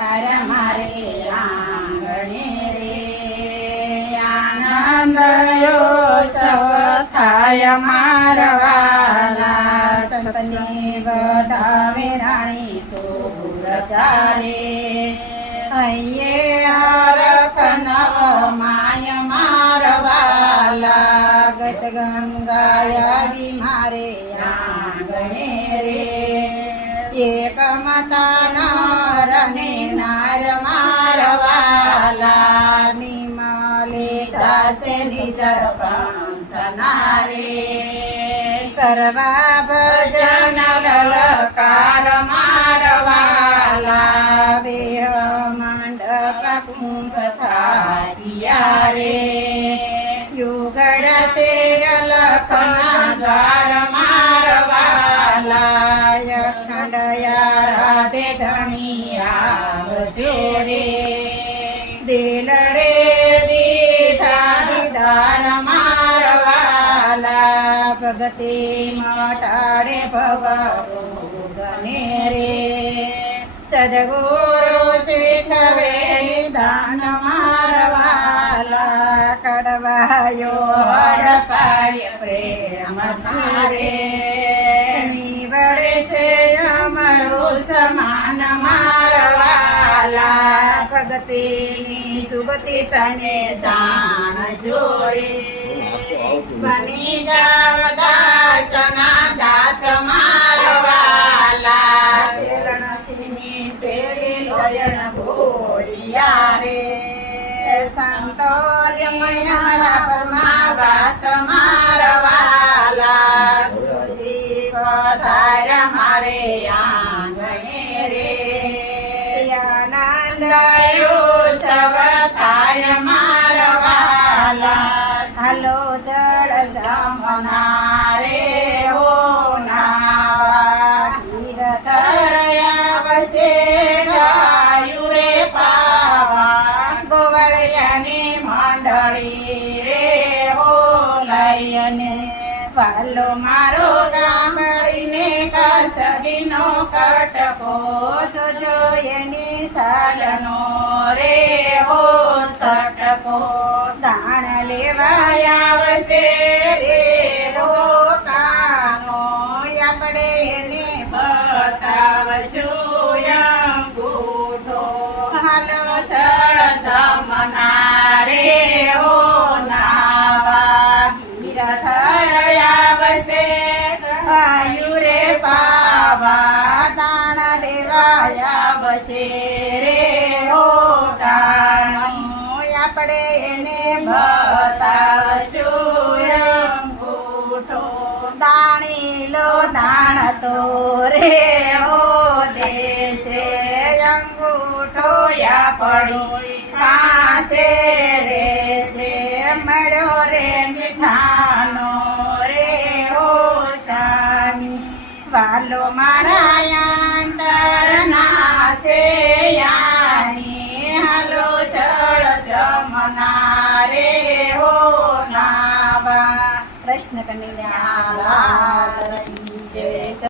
મારે આંગણે રે આનંદયોત્સવ થાય મારવાલા સંતની વધાવે રાણી સુરચારે હૈયે હરખ નવ માય મારવાલા ગત ગંગાયા મારે આંગણે રે એક મતા નર ને નાર મારવાલા નિમલે દાસે નિજર પંથ નારે કરવા ભજન લલકાર મારવાલા વેહ મંડપ કુંભ થારિયા રે યુગડ સે અલખના દ્વાર મારવાલા ખંડયા રાધે ધણિયા રે દિલડે દીધા દીદાર મારવાલા ભગતે મટાડે ભવ રોગને રે સદગુરુ શીખવે નિદાન મારવાલા કડવાયો હડપાય પ્રેમ ધારે નીવડે છે અમારું સમાન મારવાલા ભગતિની સુગતિ તને જાણજો રે બની જાવ દાસના દાસ મારવાલા શેલણ સિંહની શેલી લોયણ ભોળિયા રે સંતોની અમારા પરમા વાસ મારવાલા ગુરુજી પધાર્યા મારે આંગણે રે આનંદ ઉત્સવ થાય મારવાલા હાલો જળ જમના રે હો નાવા તીરથરયા વસે ગાયુ રે પાવા ગોવળિયાની મંડળી રે હો લયને વાલો મારો ગામડીને કસબીનો કટકો જોજો એની સાલનો રે હો છટકો દાણ લેવાય આવશે રે હો કાનો આપણે એને બતાવશું અંગૂઠો હાલો છળ સમના રે હો નાવા આવશે આયુ રે પાવા દાણ લેવાય આવશે રે હો કાનો આપણે એને બતાવશું અંગૂઠો દાણીલો દાણતો રે હો દેશે અંગૂઠો યા પડી પાસે રેશે મળ્યો રે મીઠાનો રે હો સ્વામી વાલો મારા અંતર નાશે યાની હાલો જળ જમના રે હો નાવા કૃષ્ણ કનૈયા લાલ કી જય।